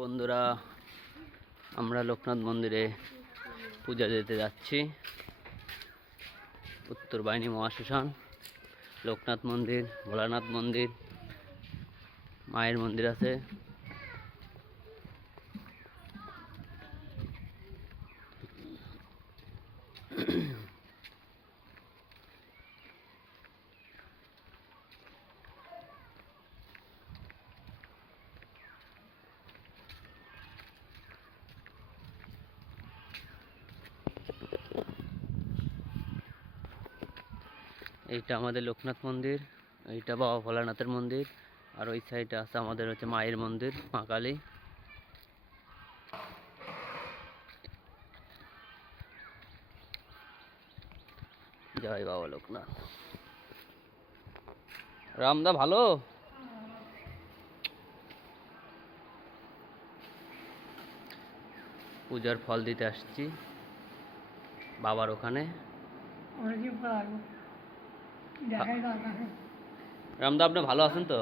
বন্ধুরা, আমরা লোকনাথ মন্দিরে পূজা দিতে যাচ্ছি। উত্তর বাহিনী মহাশ্মশান, লোকনাথ মন্দির, ভোলানাথ মন্দির, মায়ের মন্দির আছে। এইটা আমাদের লোকনাথ মন্দির, এইটা বাবা ভোলানাথের মন্দির, আর ওই সাইডে আছে আমাদের হচ্ছে মায়ের মন্দির, মা কালী। জয় বাবা লোকনাথ। রামদা ভালো। পূজার ফল দিতে আসছি বাবার ওখানে। রামদা, আপনি ভালো আছেন তো?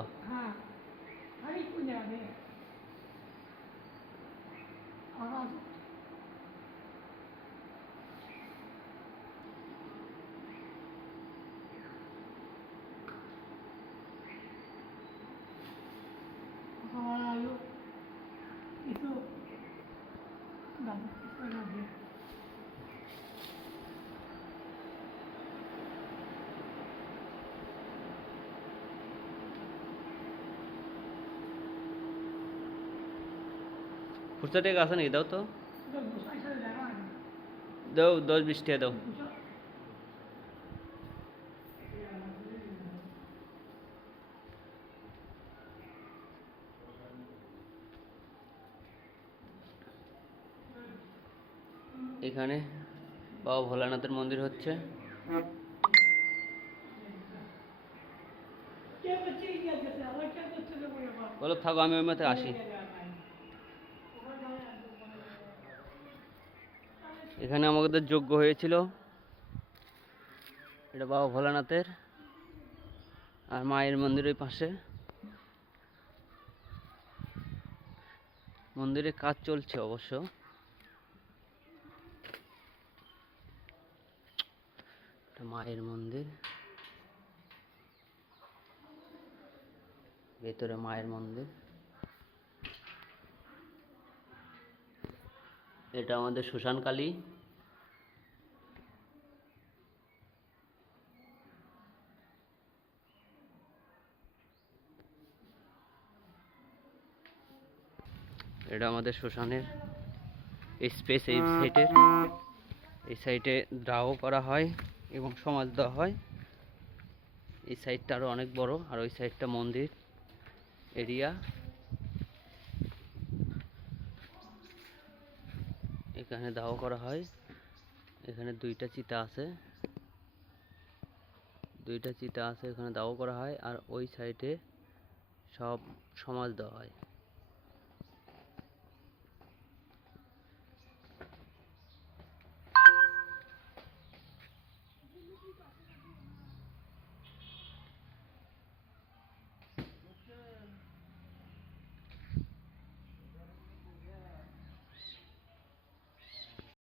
খুচরা টাকা আছে নাকি? দাও তো, দাও 10-20 টাকা দাও। এখানে বাবা ভোলানাথের মন্দির হচ্ছে। বলো থাকো, আমি ওই মতে আসি। এখানে আমাদের যজ্ঞ হয়েছিল, এটা বাবা ভোলানাথের, আর মায়ের মন্দির ওই পাশে। মন্দিরে কাজ চলছে অবশ্য। এটা মায়ের মন্দির, ভেতরে মায়ের মন্দির। এটা আমাদের শ্মশান কালী। এটা আমাদের শ্মশানের স্পেস। এই সাইডে দাহ করা হয় এবং সমাজ দেওয়া হয়। এই সাইডটা আরো অনেক বড়, আর ওই সাইডটা মন্দির এরিয়া। এখানে দাহ করা হয়। এখানে দুইটা চিতা আছে, এখানে দাহ করা হয়, আর ওই সাইডে সব সমাজ দেওয়া হয়।